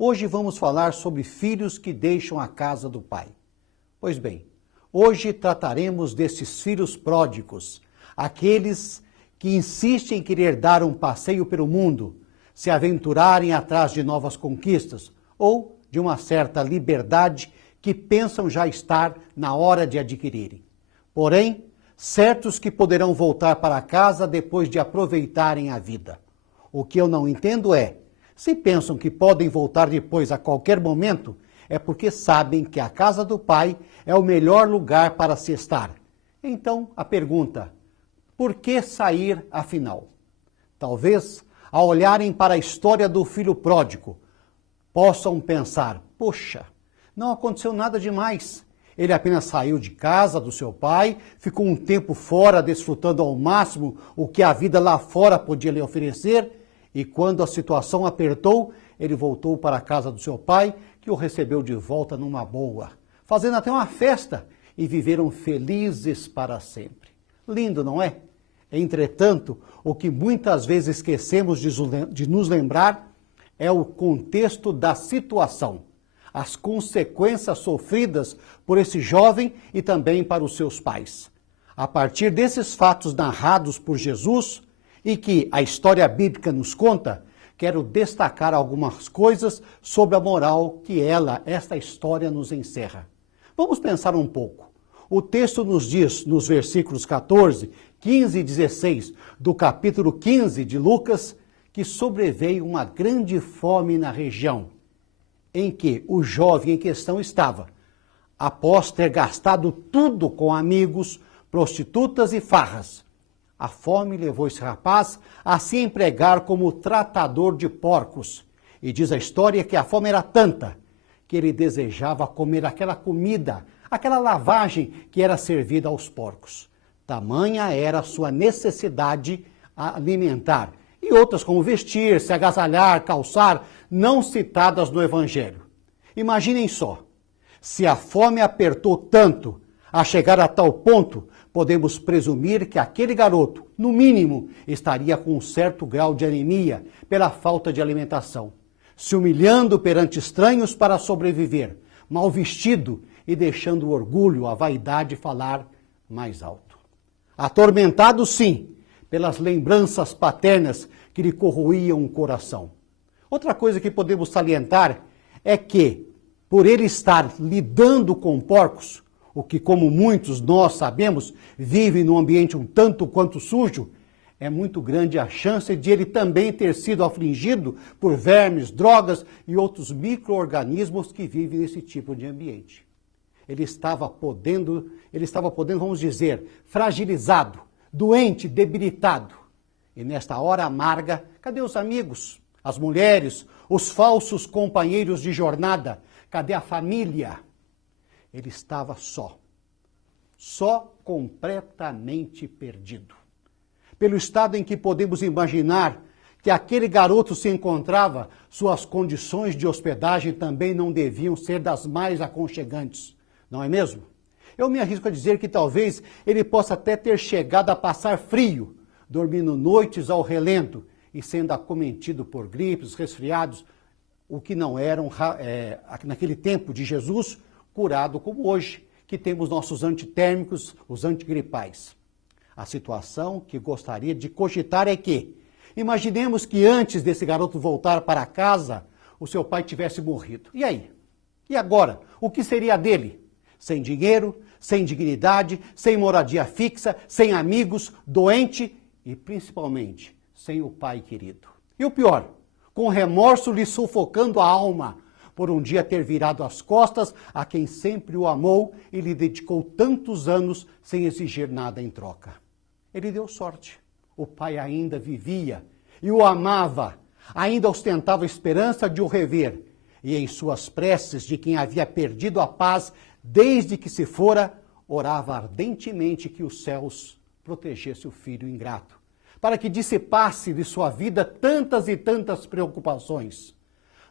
Hoje vamos falar sobre filhos que deixam a casa do pai. Pois bem, hoje trataremos desses filhos pródigos, aqueles que insistem em querer dar um passeio pelo mundo, se aventurarem atrás de novas conquistas ou de uma certa liberdade que pensam já estar na hora de adquirirem. Porém, certos que poderão voltar para casa depois de aproveitarem a vida. O que eu não entendo é, se pensam que podem voltar depois a qualquer momento, é porque sabem que a casa do pai é o melhor lugar para se estar. Então, a pergunta, por que sair afinal? Talvez, ao olharem para a história do filho pródigo, possam pensar, poxa, não aconteceu nada demais. Ele apenas saiu de casa do seu pai, ficou um tempo fora desfrutando ao máximo o que a vida lá fora podia lhe oferecer, e quando a situação apertou, ele voltou para a casa do seu pai, que o recebeu de volta numa boa, fazendo até uma festa, e viveram felizes para sempre. Lindo, não é? Entretanto, o que muitas vezes esquecemos de nos lembrar é o contexto da situação, as consequências sofridas por esse jovem e também para os seus pais. A partir desses fatos narrados por Jesus e que a história bíblica nos conta, quero destacar algumas coisas sobre a moral que esta história nos encerra. Vamos pensar um pouco. O texto nos diz, nos versículos 14, 15 e 16 do capítulo 15 de Lucas, que sobreveio uma grande fome na região em que o jovem em questão estava, após ter gastado tudo com amigos, prostitutas e farras. A fome levou esse rapaz a se empregar como tratador de porcos. E diz a história que a fome era tanta que ele desejava comer aquela comida, aquela lavagem que era servida aos porcos. Tamanha era a sua necessidade alimentar. E outras como vestir, se agasalhar, calçar, não citadas no Evangelho. Imaginem só, se a fome apertou tanto a chegar a tal ponto, podemos presumir que aquele garoto, no mínimo, estaria com um certo grau de anemia pela falta de alimentação, se humilhando perante estranhos para sobreviver, mal vestido e deixando o orgulho, a vaidade falar mais alto. Atormentado, sim, pelas lembranças paternas que lhe corroíam o coração. Outra coisa que podemos salientar é que, por ele estar lidando com porcos, o que, como muitos nós sabemos, vive num ambiente um tanto quanto sujo, é muito grande a chance de ele também ter sido afligido por vermes, drogas e outros micro-organismos que vivem nesse tipo de ambiente. Ele estava podendo, vamos dizer, fragilizado, doente, debilitado. E nesta hora amarga, cadê os amigos, as mulheres, os falsos companheiros de jornada? Cadê a família? Ele estava só completamente perdido. Pelo estado em que podemos imaginar que aquele garoto se encontrava, suas condições de hospedagem também não deviam ser das mais aconchegantes, não é mesmo? Eu me arrisco a dizer que talvez ele possa até ter chegado a passar frio, dormindo noites ao relento e sendo acometido por gripes, resfriados, o que não eram, naquele tempo de Jesus, curado como hoje, que temos nossos antitérmicos, os antigripais. A situação que gostaria de cogitar é que, imaginemos que antes desse garoto voltar para casa, o seu pai tivesse morrido. E aí? E agora? O que seria dele? Sem dinheiro, sem dignidade, sem moradia fixa, sem amigos, doente e, principalmente, sem o pai querido. E o pior, com remorso lhe sufocando a alma, por um dia ter virado as costas a quem sempre o amou e lhe dedicou tantos anos sem exigir nada em troca. Ele deu sorte. O pai ainda vivia e o amava, ainda ostentava a esperança de o rever. E em suas preces de quem havia perdido a paz desde que se fora, orava ardentemente que os céus protegesse o filho ingrato, para que dissipasse de sua vida tantas e tantas preocupações.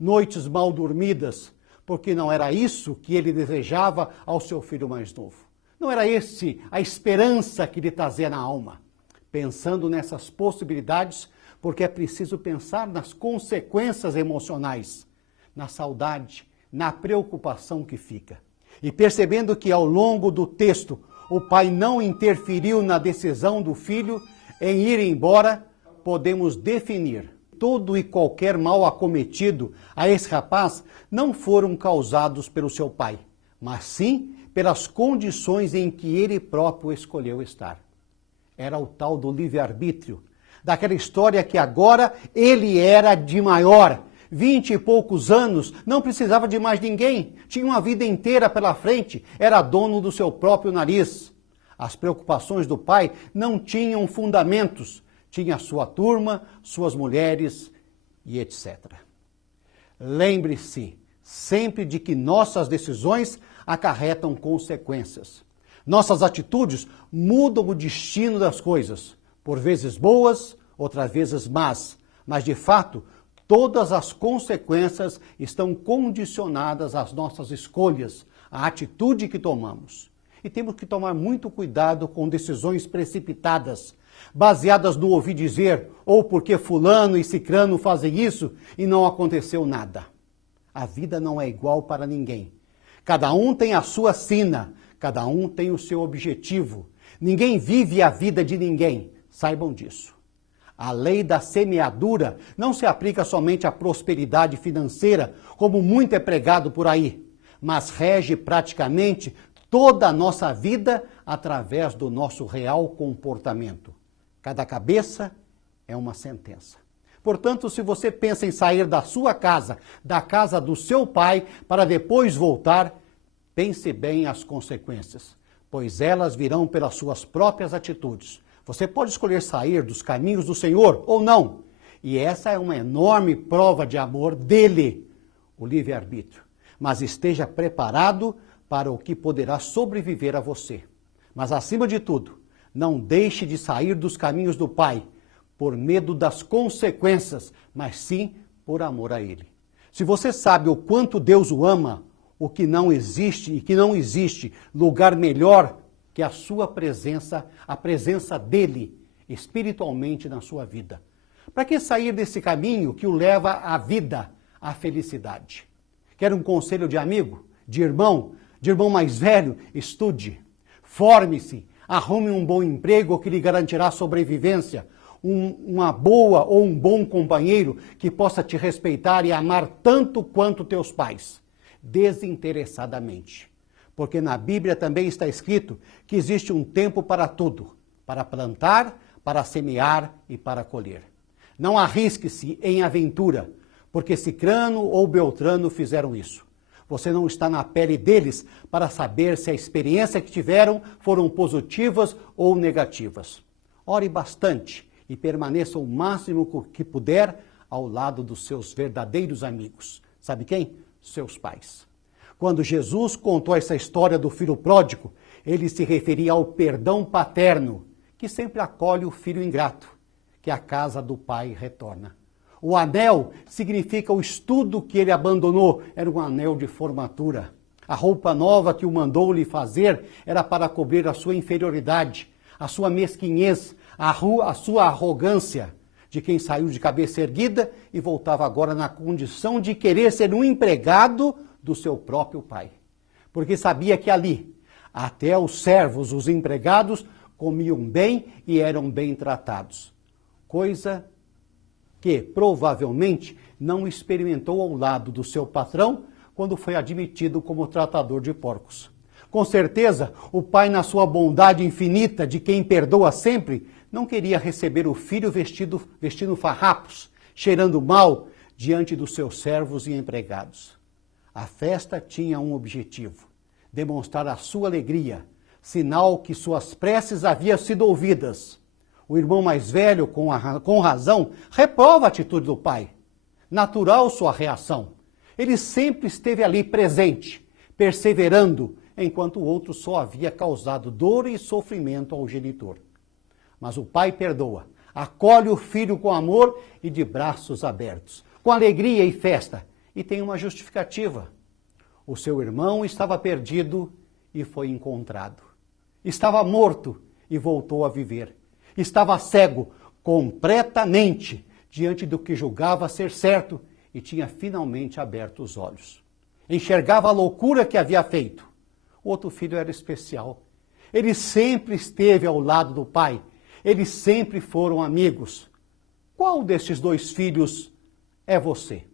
Noites mal dormidas, porque não era isso que ele desejava ao seu filho mais novo. Não era esse a esperança que lhe trazia na alma. Pensando nessas possibilidades, porque é preciso pensar nas consequências emocionais. na saudade, na preocupação que fica. E percebendo que ao longo do texto o pai não interferiu na decisão do filho em ir embora, podemos definir todo e qualquer mal acometido a esse rapaz não foram causados pelo seu pai, mas sim pelas condições em que ele próprio escolheu estar. Era o tal do livre-arbítrio, daquela história que agora ele era de maior, 20 e poucos anos, não precisava de mais ninguém, tinha uma vida inteira pela frente, era dono do seu próprio nariz. As preocupações do pai não tinham fundamentos, tinha sua turma, suas mulheres e etc. Lembre-se sempre de que nossas decisões acarretam consequências. Nossas atitudes mudam o destino das coisas, por vezes boas, outras vezes más, mas de fato, todas as consequências estão condicionadas às nossas escolhas, à atitude que tomamos. E temos que tomar muito cuidado com decisões precipitadas, baseadas no ouvir dizer, ou porque fulano e cicrano fazem isso e não aconteceu nada. A vida não é igual para ninguém. Cada um tem a sua sina, cada um tem o seu objetivo. Ninguém vive a vida de ninguém, saibam disso. A lei da semeadura não se aplica somente à prosperidade financeira, como muito é pregado por aí, mas rege praticamente toda a nossa vida através do nosso real comportamento. Cada cabeça é uma sentença. Portanto, se você pensa em sair da sua casa, da casa do seu pai, para depois voltar, pense bem as consequências, pois elas virão pelas suas próprias atitudes. Você pode escolher sair dos caminhos do Senhor ou não. E essa é uma enorme prova de amor dele, o livre-arbítrio. Mas esteja preparado para o que poderá sobreviver a você. Mas acima de tudo, não deixe de sair dos caminhos do Pai, por medo das consequências, mas sim por amor a Ele. Se você sabe o quanto Deus o ama, o que não existe e que não existe lugar melhor que a sua presença, a presença dele espiritualmente na sua vida. Para que sair desse caminho que o leva à vida, à felicidade? Quer um conselho de amigo, de irmão mais velho? Estude, forme-se, arrume um bom emprego que lhe garantirá sobrevivência, uma boa ou um bom companheiro que possa te respeitar e amar tanto quanto teus pais, desinteressadamente. Porque na Bíblia também está escrito que existe um tempo para tudo, para plantar, para semear e para colher. Não arrisque-se em aventura, porque Cicrano ou Beltrano fizeram isso. Você não está na pele deles para saber se a experiência que tiveram foram positivas ou negativas. Ore bastante e permaneça o máximo que puder ao lado dos seus verdadeiros amigos. Sabe quem? Seus pais. Quando Jesus contou essa história do filho pródigo, ele se referia ao perdão paterno, que sempre acolhe o filho ingrato, que a casa do pai retorna. O anel significa o estudo que ele abandonou, era um anel de formatura. A roupa nova que o mandou lhe fazer era para cobrir a sua inferioridade, a sua mesquinhez, a sua arrogância, de quem saiu de cabeça erguida e voltava agora na condição de querer ser um empregado do seu próprio pai. Porque sabia que ali, até os servos, os empregados, comiam bem e eram bem tratados. Coisa que provavelmente não experimentou ao lado do seu patrão quando foi admitido como tratador de porcos. Com certeza, o pai, na sua bondade infinita de quem perdoa sempre, não queria receber o filho vestindo farrapos, cheirando mal diante dos seus servos e empregados. A festa tinha um objetivo: demonstrar a sua alegria, sinal que suas preces haviam sido ouvidas. O irmão mais velho, com razão, reprova a atitude do pai. Natural sua reação. Ele sempre esteve ali presente, perseverando, enquanto o outro só havia causado dor e sofrimento ao genitor. Mas o pai perdoa, acolhe o filho com amor e de braços abertos, com alegria e festa. E tem uma justificativa. O seu irmão estava perdido e foi encontrado. Estava morto e voltou a viver. Estava cego completamente diante do que julgava ser certo e tinha finalmente aberto os olhos. Enxergava a loucura que havia feito. O outro filho era especial. Ele sempre esteve ao lado do pai. Eles sempre foram amigos. Qual desses dois filhos é você?